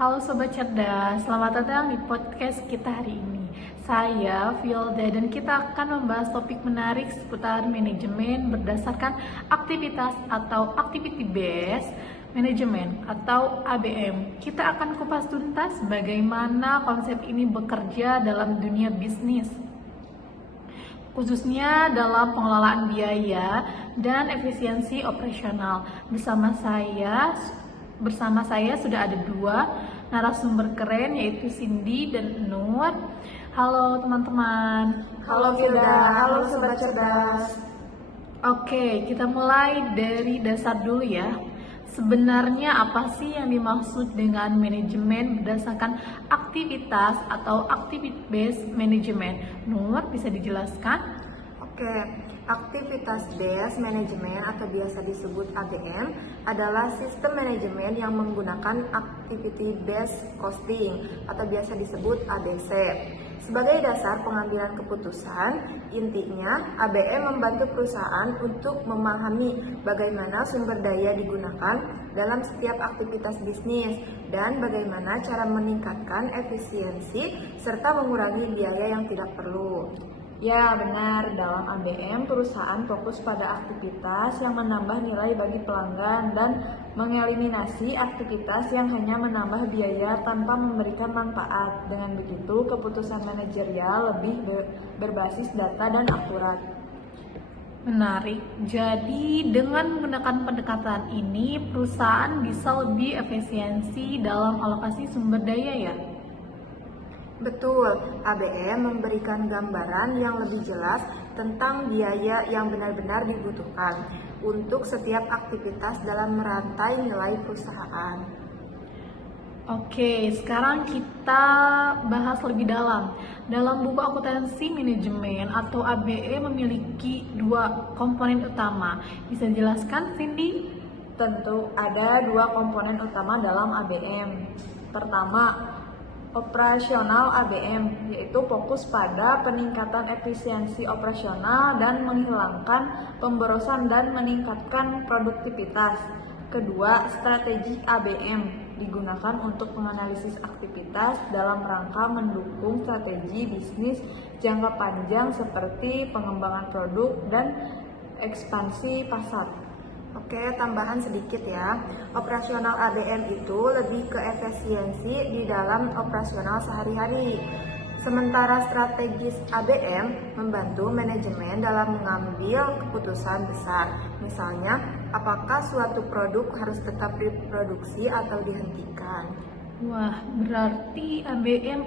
Halo Sobat Cerdas, selamat datang di podcast kita hari ini. Saya Vilda dan kita akan membahas topik menarik seputar manajemen berdasarkan aktivitas atau activity based management atau ABM. Kita akan kupas tuntas bagaimana konsep ini bekerja dalam dunia bisnis, khususnya dalam pengelolaan biaya dan efisiensi operasional. Bersama saya sudah ada dua narasumber keren, yaitu Cindy dan Nur. Halo teman-teman. Halo Vilda, halo Sobat Cerdas. Oke, kita mulai dari dasar dulu ya. Sebenarnya apa sih yang dimaksud dengan manajemen berdasarkan aktivitas atau activity based management? Nur, bisa dijelaskan? Oke, aktivitas based management atau biasa disebut ABM adalah sistem manajemen yang menggunakan activity based costing atau biasa disebut ABC. Sebagai dasar pengambilan keputusan, intinya ABM membantu perusahaan untuk memahami bagaimana sumber daya digunakan dalam setiap aktivitas bisnis dan bagaimana cara meningkatkan efisiensi serta mengurangi biaya yang tidak perlu. Ya, benar. Dalam ABM, perusahaan fokus pada aktivitas yang menambah nilai bagi pelanggan dan mengeliminasi aktivitas yang hanya menambah biaya tanpa memberikan manfaat. Dengan begitu, keputusan manajerial lebih berbasis data dan akurat. Menarik. Jadi dengan menggunakan pendekatan ini, perusahaan bisa lebih efisiensi dalam alokasi sumber daya ya? Betul, ABM memberikan gambaran yang lebih jelas tentang biaya yang benar-benar dibutuhkan untuk setiap aktivitas dalam merantai nilai perusahaan. Oke, sekarang kita bahas lebih dalam. Dalam buku akuntansi manajemen atau ABE memiliki dua komponen utama. Bisa dijelaskan, Cindy? Tentu ada dua komponen utama dalam ABM. Pertama, operasional ABM, yaitu fokus pada peningkatan efisiensi operasional dan menghilangkan pemborosan dan meningkatkan produktivitas. Kedua, strategi ABM digunakan untuk menganalisis aktivitas dalam rangka mendukung strategi bisnis jangka panjang seperti pengembangan produk dan ekspansi pasar. Oke, tambahan sedikit ya. Operasional ABM itu lebih ke efisiensi di dalam operasional sehari-hari. Sementara strategis ABM membantu manajemen dalam mengambil keputusan besar. Misalnya, apakah suatu produk harus tetap diproduksi atau dihentikan. Wah, berarti ABM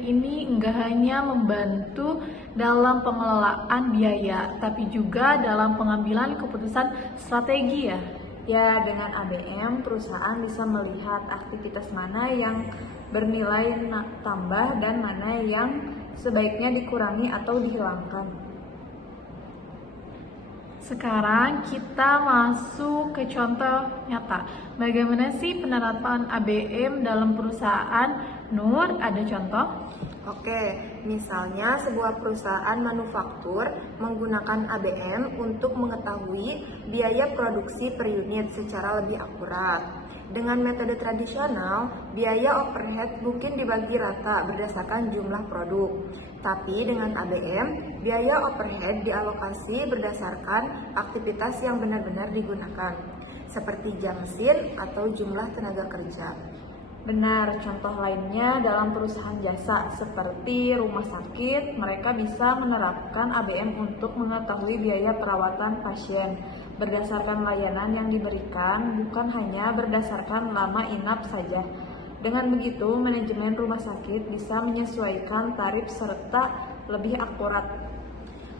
ini nggak hanya membantu dalam pengelolaan biaya, tapi juga dalam pengambilan keputusan strategi ya? Ya, dengan ABM, perusahaan bisa melihat aktivitas mana yang bernilai tambah dan mana yang sebaiknya dikurangi atau dihilangkan. Sekarang kita masuk ke contoh nyata. Bagaimana sih penerapan ABM dalam perusahaan? Nur, ada contoh? Oke, misalnya sebuah perusahaan manufaktur menggunakan ABM untuk mengetahui biaya produksi per unit secara lebih akurat. Dengan metode tradisional, biaya overhead mungkin dibagi rata berdasarkan jumlah produk. Tapi dengan ABM, biaya overhead dialokasi berdasarkan aktivitas yang benar-benar digunakan, seperti jam mesin atau jumlah tenaga kerja. Benar, contoh lainnya dalam perusahaan jasa seperti rumah sakit, mereka bisa menerapkan ABM untuk mengetahui biaya perawatan pasien berdasarkan layanan yang diberikan, bukan hanya berdasarkan lama inap saja. Dengan begitu, manajemen rumah sakit bisa menyesuaikan tarif serta lebih akurat.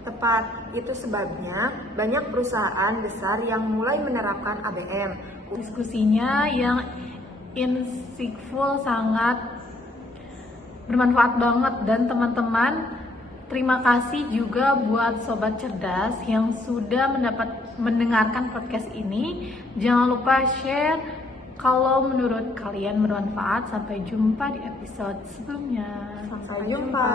Tepat, itu sebabnya banyak perusahaan besar yang mulai menerapkan ABM. Diskusinya yang insightful, sangat bermanfaat banget. Dan teman-teman, terima kasih juga buat Sobat Cerdas yang sudah mendengarkan podcast ini. Jangan lupa share kalau menurut kalian bermanfaat. Sampai jumpa di episode sebelumnya. Sampai jumpa.